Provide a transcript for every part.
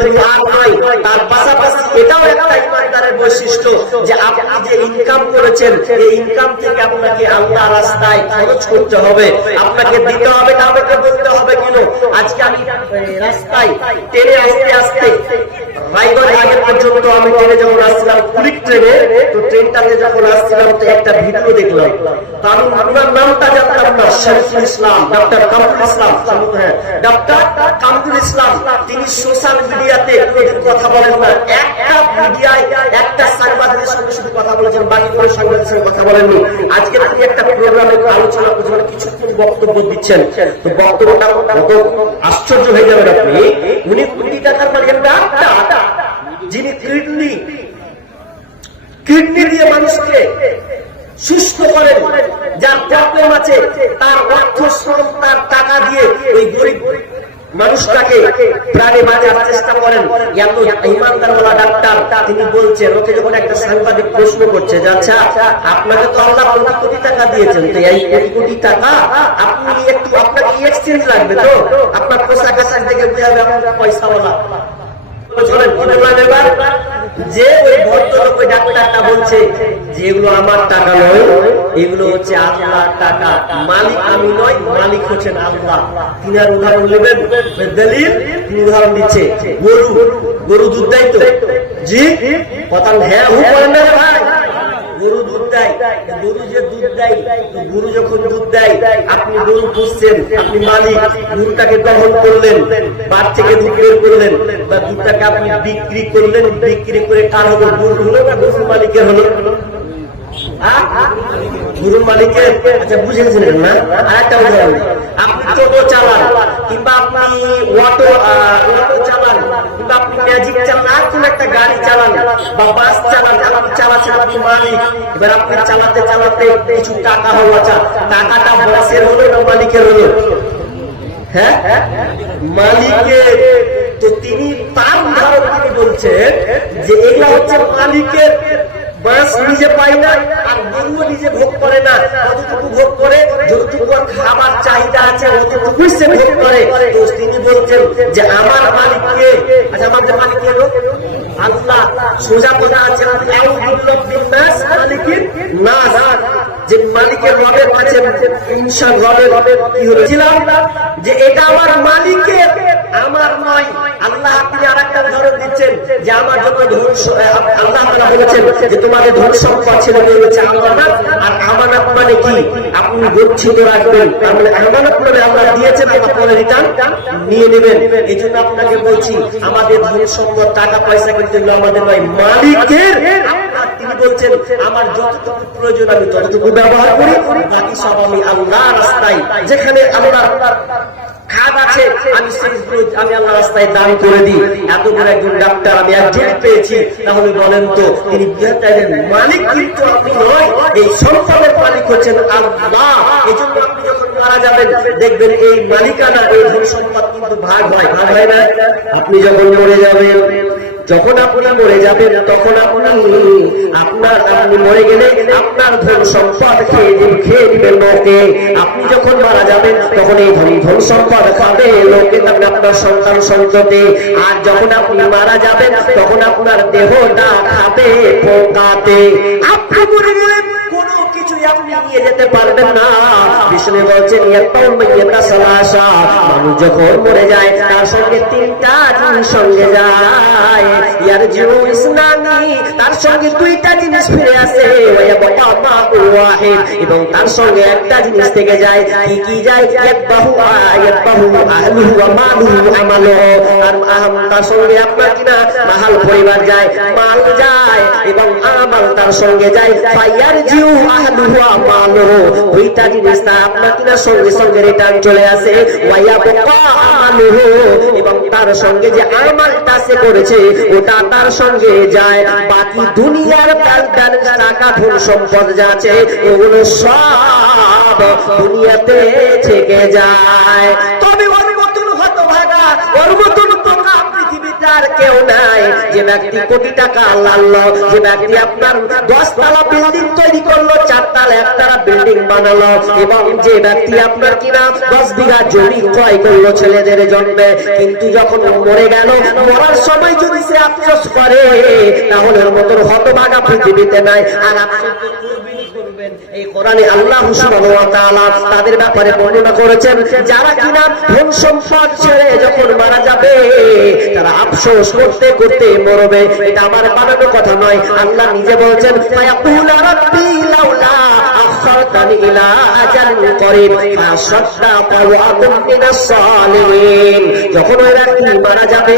শুধু আর হয় তার পাশাপাশি এটাও একটা ইমানদারের বৈশিষ্ট্য যে আপনি যে ইনকাম করেছেন, এই ইনকাম থেকে আপনাকে আল্লাহ রাস্তায় খরচ করতে হবে। আপনাকে দিতে হবে আমাকে বলতে হবে কেন? আজকে আমি রাস্তায়, ট্রেনে আসতে আসতে একটা হ্যাঁ। তিনি সোশ্যাল মিডিয়াতে কথা বলেন না। একটা মিডিয়ায় একটা সাংবাদিকের সঙ্গে শুধু কথা বলেছেন, বাকি কোনো সাংবাদিকের সঙ্গে কথা বলেননি। আজকে তিনি একটা প্রোগ্রামে আলোচনা করছেন কিছুক্ষণ বক্তব্য দিচ্ছেন। তো বক্তব্যটা কত আশ্চর্য হয়ে যাবেন আপনি। উনি কোটি টাকার মালিক যিনি কিডনি কিডনি দিয়ে মানুষকে সুস্থ করেন, যার প্রবলেম আছে, তার অর্থ শ্রম, তার টাকা দিয়ে ওই গরিব মানুষটাকে প্রাণে বাঁচার চেষ্টা করেন এত ইমানদার ডাক্তার। তিনি বলছেন ওকে যখন একটা সাংবাদিক প্রশ্ন করছে, যে আচ্ছা আপনাকে তো আল্লাহ কোটি কোটি টাকা দিয়েছেন, তো এই এক কোটি টাকা আপনি একটু আপনাকে এক্সচেঞ্জ লাগবে তো? আপনার পোশাক আশাক থেকে বুঝাবে আপনার পয়সাওয়ালা চলেন? যে ওই ভদ্রলোক ওই ডাক্তারটা বলছে যে এগুলো আমার টাকা নয়, এগুলো হচ্ছে আল্লাহর টাকা। মালিক আমি নয়, মালিক হচ্ছেন আল্লাহ। আর উদাহরণ নেবেন? দলিল তিনি উদাহরণ দিচ্ছে। গরু গরু দুধ দেয় তো? জি? কথা হ্যাঁ হু করেন না ভাই গরু দুধ দেয় গরু যে দুধ দেয় গরু যখন দুধ দেয়, আপনি গরু পুষছেন আপনি মালিক গরুটাকে দহন করলেন বাচ্চাকে দুধ করলেন, বা দুধটাকে আপনি বিক্রি করলেন, বিক্রি করে কার গরু হলো না গরু মালিকের হলো? গরুর মালিকের আচ্ছা বুঝে গেছিলেন না? আর একটা উদাহরণ আপনি টোটো চালান, কিংবা আপনি অটো অটো চালান, কিংবা আপনি ম্যাজিক চালান, আর কোন একটা গাড়ি চালান, বা বাস চালান আপনি চালাচ্ছেন, আপনি মালিক। এবার আপনি চালাতে চালাতে কিছু টাকা হলো আচ্ছা টাকাটা বসের হলো না মালিকের হলো? হ্যাঁ? মালিকের, তো তিনি তার উদাহরণ তিনি বলছেন যে এগুলা হচ্ছে মালিকের বাঁশ নিজে পায় না, আর গরুও নিজে ভোগ করে না। কতটুকু ভোগ করে, যতটুকু খাবার চাহিদা আছে সে ভোগ করে। তো তিনি বলছেন যে, আমার মালিককে আচ্ছা মালিক আল্লাহ সোজা আছে মালিকের নাস যে মালিকের রবের কাছে ইনসান রবের কি হয়েছিলাম যে, এটা আমার মালিকের, আমার নয়। আল্লাহ আপনি আর উদাহরণ দিচ্ছেন যে আমার ধন আল্লাহ বলেছেন যে তোমাদের আমানত। আর আমানত মানে কি? আপনি গচ্ছিত রাখবেন। তার মানে আমানত মানে আল্লাহ দিয়েছেন আপনি পরে রিটার্ন নিয়ে নেবেন। এই জন্য আপনাকে বলছি, আমাদের সম্পদ, টাকা পয়সা আমাদের নয়, মালিকের। তিনি বলছেন, আমার যতটুকু প্রয়োজন আমি ততটুকু ব্যবহার করি, বাকি সব আমি আল্লাহ রাস্তায়। যেখানে আল্লাহ খাদ আছে, আমি আমি আল্লাহ রাস্তায় দান করে দিই। এত বড় একজন ডাক্তার, আমি পেয়েছি। তাহলে বলেন তো, তিনি মালিক কিন্তু আপনি নয়, এই সম্পদের মালিক হচ্ছেন আল্লাহ। এই জন্য আপনি যখন মারা যাবেন, দেখবেন এই মালিকানা, এই ধন সম্পদ কিন্তু ভাগ হয়। ভাগ হয় না? আপনি যখন মরে যাবেন যখন আপনি মরে যাবেন তখন আপনি আপনার আপনি মরে গেলে আপনার ধন সম্পদ খেয়ে খেয়ে দিবেন লোকে। আপনি যখন মারা যাবেন, তখন এই ধন ধন সম্পদ খাবে লোকে তখন আপনার সন্তান সন্ততি। আর যখন আপনি মারা যাবেন, তখন আপনার দেহটা খাবে পোকাতে। আপনি মরে গেলেন জিনিস আসে এবং তার সঙ্গে একটা জিনিস থেকে যায়, কি কি যায়? তার সঙ্গে আপনার কিনা? মাহাল পরিবার যায়, মাল যায়। আমাল তার সঙ্গে যায়। ফায়ার জিউ আহলুহু মালুহু দুইটা জিনিস তার আপনার কিনা সঙ্গে সঙ্গে রিটার্ন চলে আসে। ওয়া বাবা আমালুহু এবং তার সঙ্গে যে আমালটা সে করেছে, ওটা তার সঙ্গে যায়। বাকি দুনিয়ার কালটার টাকা ধন সম্পদ যা আছে ওগুলো সব দুনিয়াতে থেকে যায়। তবে ওর মতন হতভাগা, ওর মতন বোকা পৃথিবীতে আর কেউ নাই যে ব্যক্তি কোটি টাকা আল্লাহ যে ব্যক্তি আপনার দশতলা বিল্ডিং তৈরি করল, চারতলা, একতলা বিল্ডিং বানালো, এবং যে ব্যক্তি আপনার কিনা দশ বিঘা জমি ক্রয় করল ছেলেদের জন্য কিন্তু যখন মরে গেল, মরার সময় যদি সে আফসোস করে, তাহলে মতন হতভাগা পৃথিবীতে নাই আর করবেন। এই কোরআনে আল্লাহ তাদের ব্যাপারে বর্ণনা করেছেন, যারা কিনা ধন সম্পদ ছেড়ে যখন মারা যাবে, তারা আফসোস করতে করতে মরবে। এটা আমার বানানো কথা নয়, আল্লাহ নিজে বলছেন যখন ওই ব্যক্তি মারা যাবে,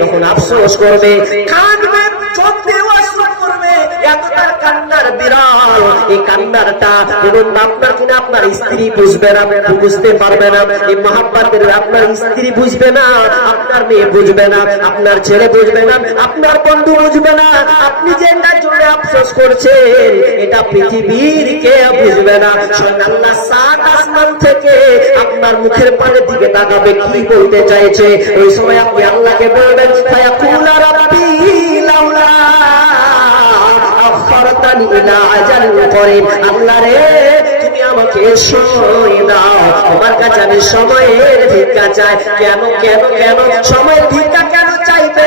তখন আফসোস করবে কান্নার বিড়াল এই কান্নারটা এবং আপনার কিনা আপনার স্ত্রী বুঝবে না বুঝতে পারবে না। এই মহাব্বাতের আপনার স্ত্রী বুঝবে না, আপনার মেয়ে বুঝবে না, আপনার ছেলে বুঝবে না, আপনার বন্ধু বুঝবে না। আপনি যে এটার জন্য আফসোস করছেন, এটা পৃথিবীর কে বুঝবে না। আল্লাহ সাত আসমান থেকে আপনার মুখের পানের দিকে তাকাবে, কি বলতে চাইছে? ওই সময় আপনি আল্লাহকে বলবেন রে আমাকে দাও। আমার কাছে আমি সময়ের ভিক্ষা চাই। কেন কেন কেন? সময়ের ভিক্ষা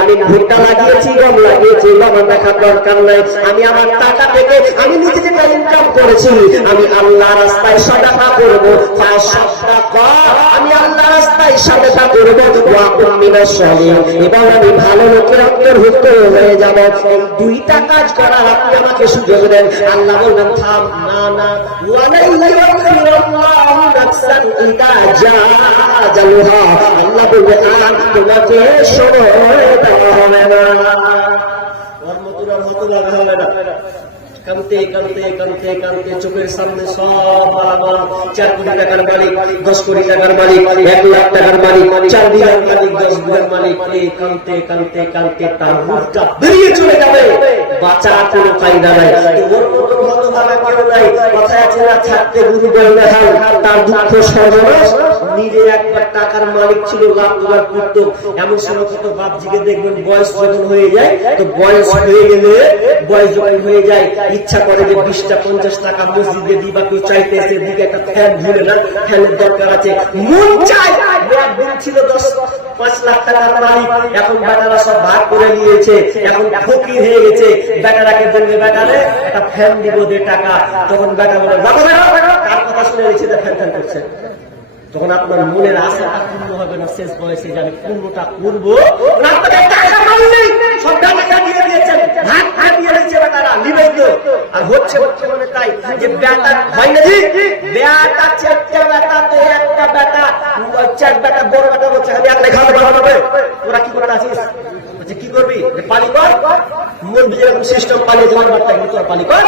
আমি ভুট্টা লাগিয়েছি গম লাগিয়েছি আমার দেখার আমি আমার টাকা থেকে, আমি ইনকাম করেছি। আমি আল্লাহ রাস্তায় সদাফা করব। আমি আল্লাহ রাস্তায় সদাফা করব। এবং আমি ভালো লোকের অন্তর্ভুক্ত হয়ে যাব। দুইটা কাজ করার আপনি আমাকে সুযোগ দেন। আল্লাহ বলবেন, থাম, না না। আল্লাহ না। কানতে কানতে কানতে কানতে চোখের সামনে সব মালামাল চার কোটি টাকার মালিক, দশ কোটি টাকার মালিক, এক লাখ টাকার মালিক, চার বিঘার মালিক, দশ বিঘার মালিক কানতে কানতে কানতে তার মুখটা বেরিয়ে চলে যাবে। বাঁচার কোনো কায়দা নাই। তার দুঃখ সর্বনাশ। নিজে একবার টাকার মালিক ছিল লাভ তোলার করতো এমন সময় কত বাপজিকে দেখবেন বয়স যখন হয়ে যায়, তো বয়স হয়ে গেলে বয়স যখন হয়ে যায়, ইচ্ছা করে যে বিশটা পঞ্চাশ টাকা মসজিদে দিই বা কেউ চাইতে এসে দিকে একটা ফ্যান ভুলে না ফ্যানের দরকার আছে। মন একদিন ছিল দশ, পাঁচ লাখ টাকার মালিক, এখন বেটারা সব ভাগ করে নিয়েছে, এখন ফকির হয়ে গেছে। বেটারাকে বলবে বেটারে একটা ফ্যান দিব দে টাকা। তখন বেটা বলে, বাবা কার কথা শুনে নিচ্ছে ফ্যান ফ্যান করছে। তখন আপনার মনের আশাটা পূর্ণ হবে না, শেষ বয়সে যে আমি পূর্ণটা করব। আমি ওরা কি করে আছিস? বলছে, কি করবি? সিস্টেম পালি যেমন বার্তা কিন্তু পালি কর?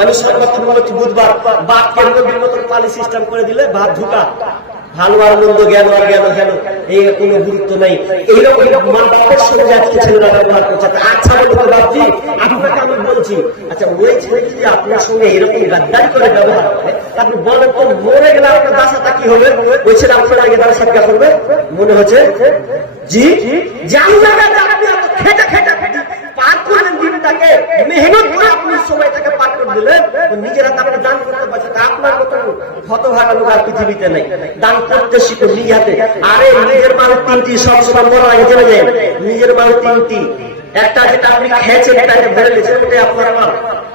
আমি সরকার বলছি, বুধবার বাপকে মুরগির মতন পালি সিস্টেম করে দিলে ভাত ঢুকা। ভালো আর মন্দ জ্ঞান জ্ঞান এই কোনো গুরুত্ব নেই। এইরকম আচ্ছা বলতে আমি বলছি। আচ্ছা ওই ছেলে যদি আপনার সঙ্গে এরকম গাদ্দারি করে ব্যবহার আপনি বলেন তো, মরে গেলে আপনার কি হবে? ওই ছেলে আপনার আগে তারা সাক্ষা করবে? মনে হচ্ছে? জি? জানি না আপনি খেটে খেটে মেহনত করে আপনি সময়টাকে নিজের মানুষ তিনটি একটা যেটা আপনি খেয়েছেন ওটাই আপনার মাল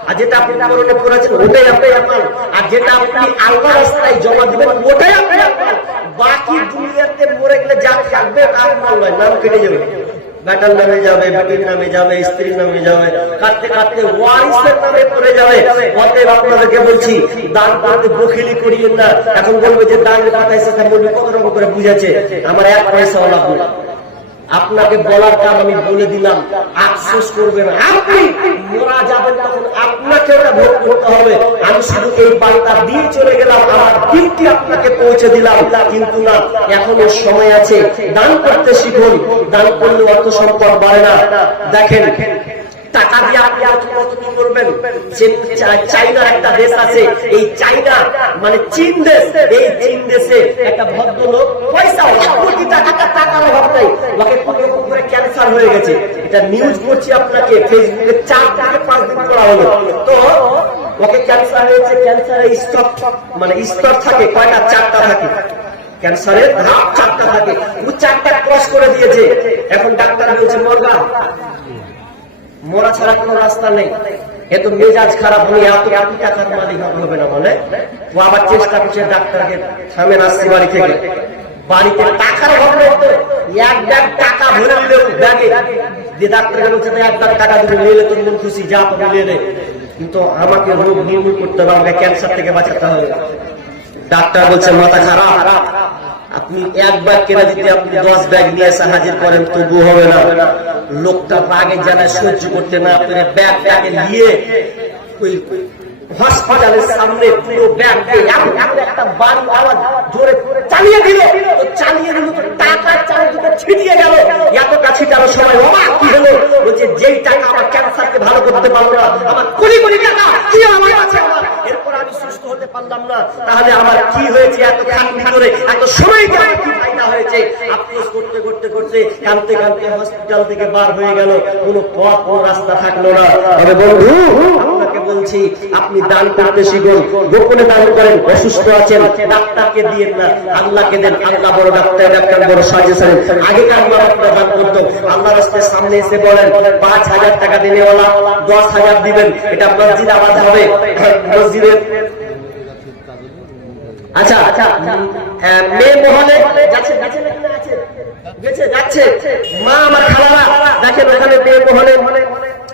আর যেটা আপনি মরণে পড়েছেন, ওটাই আপনার মাল আর যেটা আপনি আল্লাহ রাস্তায় জমা দিবেন, ওটাই আপনার বাকি দুনিয়াতে মরে গেলে যা থাকবে আপনার নয় নাম কেটে যাবে। বেটার নামে যাবে বেটির নামে যাবে, স্ত্রীর নামে যাবে কাটতে কাটতে ওয়ারিসের নামে পড়ে যাবে। অতএব আপনাদেরকে বলছি দান করতে বখিলি করিয়েন না। এখন বলবে যে দানের কথা এসে বলবে, কত রকম করে বুঝেছে। আমার এক পয়সা লাগবে হবে আপনাকে বলার কাম আমি বলে দিলাম, আফসোস করবেন আপনি মরা যাবেন তখন আপনাকে ওটা ভোগ করতে হবে। আমি শুধু এই বার্তা দিয়ে চলে গেলাম, আমার দিনটি আপনাকে পৌঁছে দিলাম। কিন্তু না, এখনও সময় আছে। দান করতে শিখুন। দান করলে অর্থ সম্পদ বাড়ে না। দেখেন, টাকা দিয়ে আপনি কত কি করবেন? চীন- চা- একটা দেশ আছে, এই চাইনা মানে চীন দেশ, এই চীন একটা ভদ্রলোক পয়সা কোটি টাকা অভাব নাই। ওকে করে ক্যান্সার হয়ে গেছে। এটা নিউজ করছি আপনাকে ফেসবুকে চার থেকে পাঁচ দিন করা হলো। তো, ওকে ক্যান্সার হয়েছে ক্যান্সারের স্তর মানে স্তর থাকে, কয়টা? চারটা থাকে। ক্যান্সারের ধাপ চারটা থাকে। ও চারটা ক্রস করে দিয়েছে। এখন ডাক্তার বলছে মরবা মরা ছাড়া কোনো রাস্তা নেই। এত মেজাজ খারাপ হলে এত কোটি টাকার মালিক হবে না বলে ও আবার চেষ্টা করছে ডাক্তারকে আসছে বাড়ি থেকে। বাড়িতে টাকার অভাব এক ব্যাগ টাকা ভরে ব্যাগে। যে ডাক্তারকে বলছে "তুই এক টাকা দিবে, নিলে তোর মন খুশি, যা পাবে নিয়ে নে। কিন্তু আমাকে রোগ নির্মূল করতে হবে, আমাকে ক্যান্সার থেকে বাঁচাতে হবে। ডাক্তার বলছে, মাথা আপনি এক ব্যাগ কেনা দিতে আপনি দশ ব্যাগ নিয়ে এসে হাজির করেন, তবু হবে না। লোকটা রাগে জানায় সহ্য করতে না ব্যাগ ব্যাগে নিয়ে হসপিটালের সামনে পুরো এমন একটা বাড়ি আওয়াজ জোরে চালিয়ে দিল। তো চালিয়ে দিল তো টাকা চারিদিকে ছিটিয়ে গেল। এতটা ছিটানোর সময় অবাক কি হলো? বলছে, যেই টাকা আমার ক্যান্সারকে ভালো করতে পারল না, আমার কোটি কোটি টাকা কি আমার কাছে এরপর আমি সুস্থ হতে পারলাম না। তাহলে আমার কি হয়েছে? এত খাননি করে এত সময় কি হয়েছে? আফসোস করতে করতে করতে কানতে কানতে হসপিটাল থেকে বার হয়ে গেল। কোনো পথ, কোনো রাস্তা থাকল না। বন্ধু বলছি, আপনি দান করতে শিখুন, গোপনে দান করেন, অসুস্থ আছেন, ডাক্তারকে দিয়েন না, আল্লাহকে দেন, আল্লাহ বড় ডাক্তার ডাক্তার বড় সাজেশন আগেকার মানুষরা দান করতো আল্লাহ রাস্তায় সামনে এসে বলেন, পাঁচ হাজার টাকা দিনেওয়ালা দশ হাজার দিবেন, এটা মসজিদ আবাদ হবে, মসজিদের আচ্ছা আচ্ছা মেয়ে মহলে যাচ্ছে যাচ্ছে যাচ্ছে। মা আমার খালারা, দেখেন ওখানে মেয়ে মহলে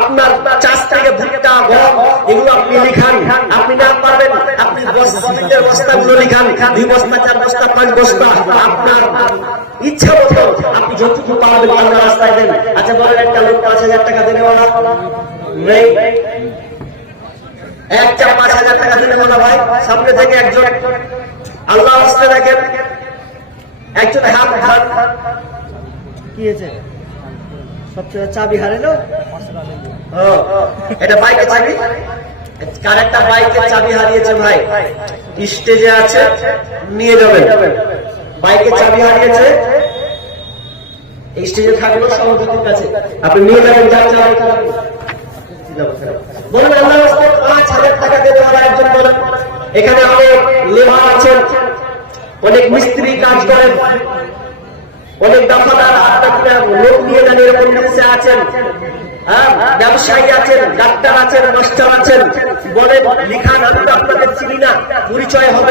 আপনার চাষ থেকে ভুট্টা, গম, এগুলো আপনি লিখান। আপনি না পারবেন, আপনি সিমেন্টের বস্তাগুলো লিখান। দুই বস্তা, চার বস্তা, পাঁচ বস্তা। আপনার ইচ্ছা মতো আপনি যতটুকু পারবেন আল্লাহ রাস্তায় দেন। আচ্ছা বলেন, একটা লোক পাঁচ হাজার টাকা দেবে নেই। এক চার পাঁচ হাজার টাকা দিলে বলা ভাই? সামনে থেকে একজন আল্লাহ আসতে দেখেন। একজন হাত হাত কি হয়েছে? সবচেয়ে চাবি হারালো? এটা বাইকের চাবি? কার একটা বাইকের চাবি হারিয়েছে ভাই। স্টেজে আছে, নিয়ে বাইকের চাবি হারিয়েছে। স্টেজে থাকল কাছে। আপনি নিয়ে যাবেন, যার চাবি আল্লাহ পাঁচ হাজার টাকা ওরা একজন বলেন এখানে অনেক লেবার আছেন। অনেক মিস্ত্রি কাজ করেন। অনেক দফাদার আপনার লোক নিয়ে যান এরকম জিনিসে আছেন। হ্যাঁ, ব্যবসায়ী আছেন ডাক্তার আছেন মাস্টার আছেন। বলেন লিখান আমি তো আপনাদের চিনি না পরিচয় হবে।